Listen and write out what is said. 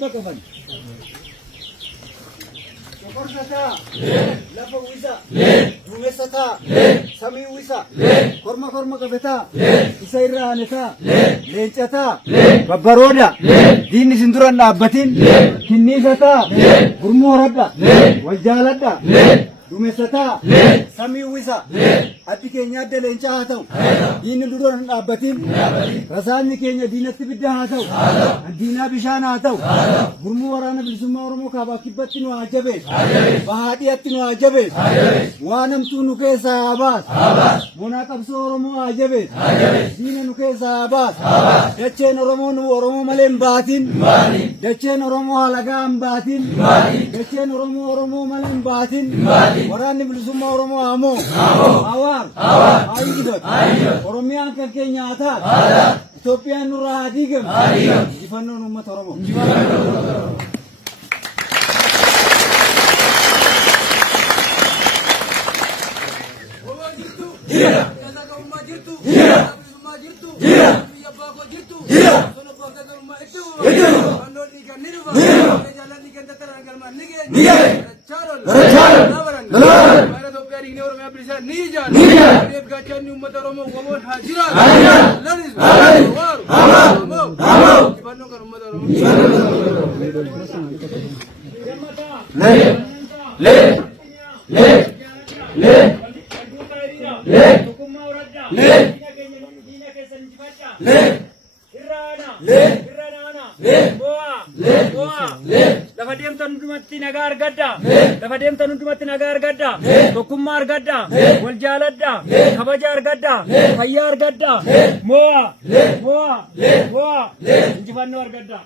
Bakaban. Kokorsata. Lafa wisa. Dumesata. Sami wisa. Korma kabeta. Isa irra aneta. Leencata. Babbaroda. Diinni sinduran dhaabbatin. Kinniisata. Gurmuu horadha. Wal jaaladha. Dumesata. Sami wisa. Ati keenya adda leencaa haa ta'u. Diinni duran dhaabbatin. Rasaanni keenya diinatti bidda haa ta'u. Diinaa bishaan haa ta'u. Gurmuu waraana bilisummaa Oromoo kaabaa kibbatti nu haa jabees. Bahaadhiyaatti nu haa jabees. Waan hamtuu nu keessaa haa baas. Monaa qabsoo Oromoo haa jabees. Diina nu keessaa haa baas. Dacheen Oromoo nu Oromoo malee hin baatin. Dacheen Oromoo halagaa hin baatin. Dacheen Oromoo malee hin baatin. Waraanni bilisummaa Oromoo hamoo. Hawaar. Ayibat. Oromiyaan kan keenya haa taatu. Itoophiyaan nurraa haa diigamu. Injifannoon uummata Oromoo. Dafa deemtan hundumatti nagaa argadda. Tokkummaa argadda. Wal jaaladda. Kabaja argadda. Fayyaa argadda. Mo'a. Injifannoo argadda.